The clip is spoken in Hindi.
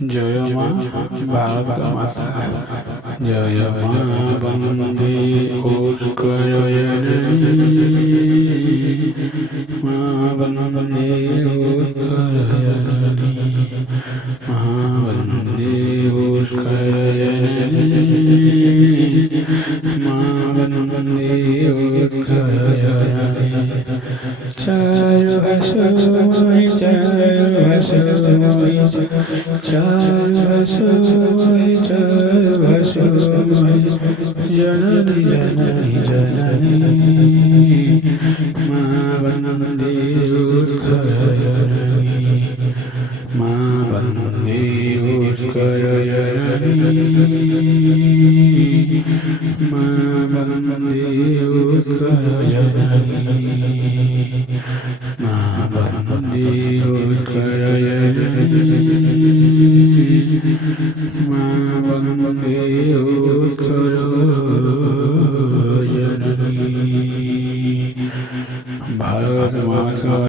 जय मां भारत माता जय मां वंदे उत्कलजननी मां वंदे उत्कलजननी मां वंदे उत्कलजननी मां वंदे उत्कलजननी चारु हसोई चारु हसोई चारु हसोई चारु हसोई जननी जननी जननी मां वंदे उत्कलजननी मां वंदे उत्कलजननी मां वंदे उत्कलजननी मां वंदे उत्कलजननी मां वंदे उत्कलजननी भारत माता।